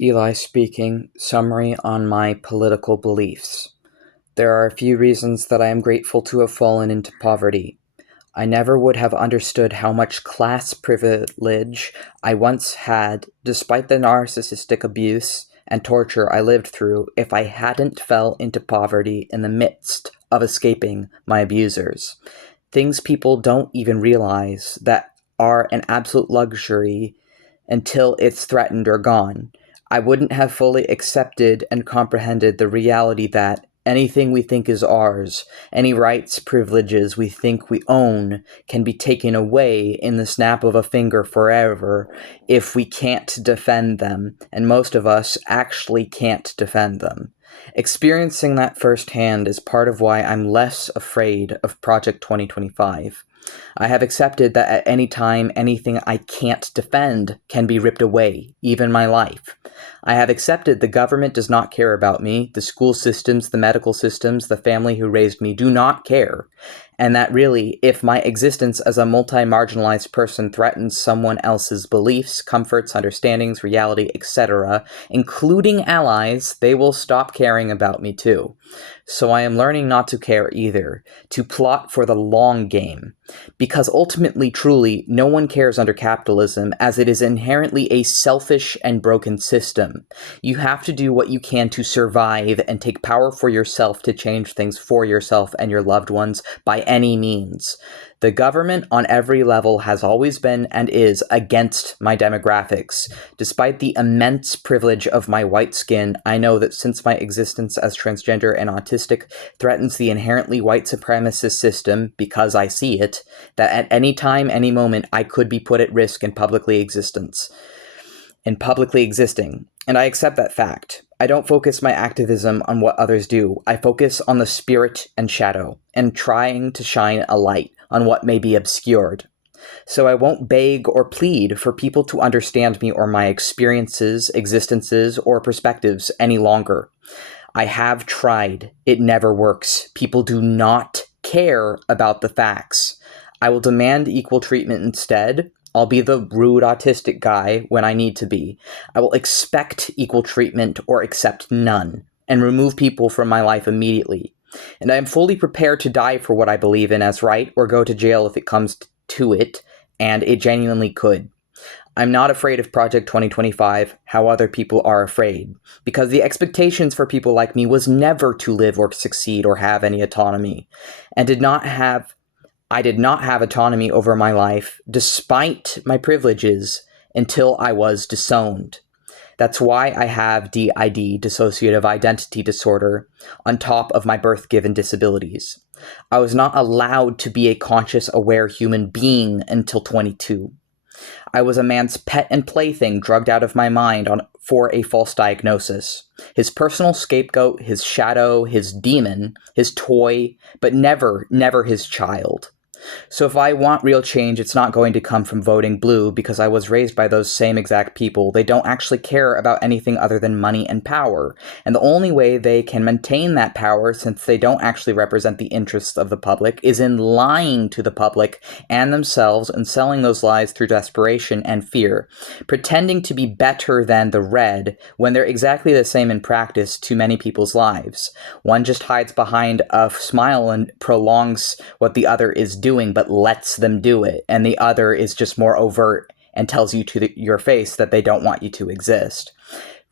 Eli speaking. Summary on my political beliefs. There are a few reasons that I am grateful to have fallen into poverty. I never would have understood how much class privilege I once had, despite the narcissistic abuse and torture I lived through, if I hadn't fell into poverty in the midst of escaping my abusers. Things people don't even realize that are an absolute luxury until it's threatened or gone. I wouldn't have fully accepted and comprehended the reality that anything we think is ours, any rights, privileges we think we own, can be taken away in the snap of a finger forever if we can't defend them, and most of us actually can't defend them. Experiencing that firsthand is part of why I'm less afraid of Project 2025. I have accepted that at any time anything I can't defend can be ripped away, even my life. I have accepted the government does not care about me, the school systems, the medical systems, the family who raised me do not care, and that really, if my existence as a multi-marginalized person threatens someone else's beliefs, comforts, understandings, reality, etc., including allies, they will stop caring about me too. So I am learning not to care either, to plot for the long game. Because ultimately, truly, no one cares under capitalism, as it is inherently a selfish and broken system. You have to do what you can to survive and take power for yourself to change things for yourself and your loved ones by any means. The government on every level has always been and is against my demographics. Despite the immense privilege of my white skin, I know that since my existence as transgender and autistic threatens the inherently white supremacist system, because I see it, that at any time, any moment, I could be put at risk in publicly existing. And I accept that fact. I don't focus my activism on what others do. I focus on the spirit and shadow, and trying to shine a light on what may be obscured. So I won't beg or plead for people to understand me or my experiences, existences, or perspectives any longer. I have tried. It never works. People do not care about the facts. I will demand equal treatment instead. I'll be the rude autistic guy when I need to be. I will expect equal treatment or accept none, and remove people from my life immediately. And I am fully prepared to die for what I believe in as right, or go to jail if it comes to it, and it genuinely could. I'm not afraid of Project 2025, how other people are afraid, because the expectations for people like me was never to live or succeed or have any autonomy, and I did not have autonomy over my life, despite my privileges, until I was disowned. That's why I have DID, dissociative identity disorder, on top of my birth-given disabilities. I was not allowed to be a conscious, aware human being until 22. I was a man's pet and plaything drugged out of my mind for a false diagnosis. His personal scapegoat, his shadow, his demon, his toy, but never, never his child. So if I want real change, it's not going to come from voting blue, because I was raised by those same exact people. They don't actually care about anything other than money and power. And the only way they can maintain that power, since they don't actually represent the interests of the public, is in lying to the public and themselves and selling those lies through desperation and fear, pretending to be better than the red when they're exactly the same in practice to many people's lives. One just hides behind a smile and prolongs what the other is doing, but lets them do it, and the other is just more overt and tells you to your face that they don't want you to exist.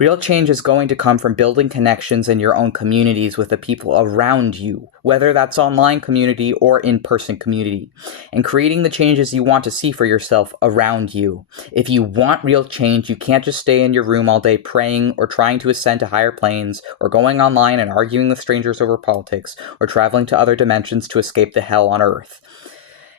Real change is going to come from building connections in your own communities with the people around you, whether that's online community or in-person community, and creating the changes you want to see for yourself around you. If you want real change, you can't just stay in your room all day praying or trying to ascend to higher planes, or going online and arguing with strangers over politics, or traveling to other dimensions to escape the hell on Earth.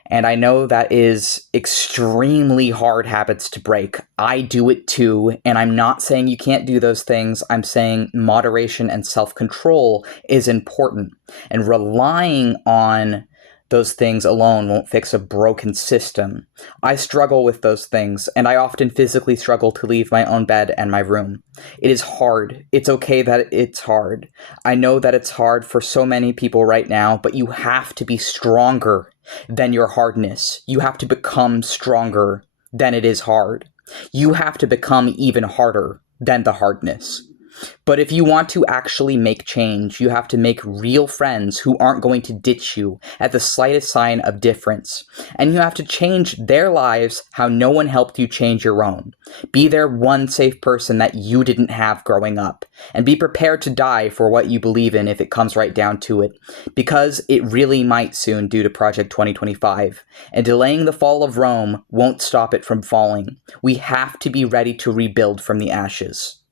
And I know that is extremely hard habits to break. I do it too, and I'm not saying you can't do those things. I'm saying moderation and self-control is important. And relying on those things alone won't fix a broken system. I struggle with those things, and I often physically struggle to leave my own bed and my room. It is hard. It's okay that it's hard. I know that it's hard for so many people right now, but you have to be stronger than your hardness. You have to become stronger than it is hard. You have to become even harder than the hardness. But if you want to actually make change, you have to make real friends who aren't going to ditch you at the slightest sign of difference. And you have to change their lives how no one helped you change your own. Be their one safe person that you didn't have growing up. And be prepared to die for what you believe in if it comes right down to it. Because it really might soon due to Project 2025. And delaying the fall of Rome won't stop it from falling. We have to be ready to rebuild from the ashes.